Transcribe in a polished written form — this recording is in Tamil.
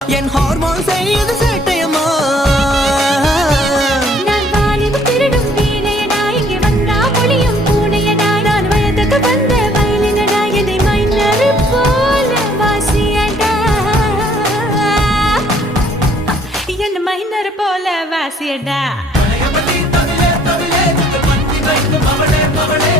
என் ஹார்மோன் செய்து சேட்டையம்மா நான் வாலிபு திருடும் வீணையடா இங்கே வந்தா மொழியும் பூனையடா நான் வயதுக்கு வந்த வயலினடா எதை மைனரு போல வாசியடா என்ன மைனர் போல வாசியடா தவிலே தவிலே தவிலே மண்டி வைக்கும் அவளே அவளே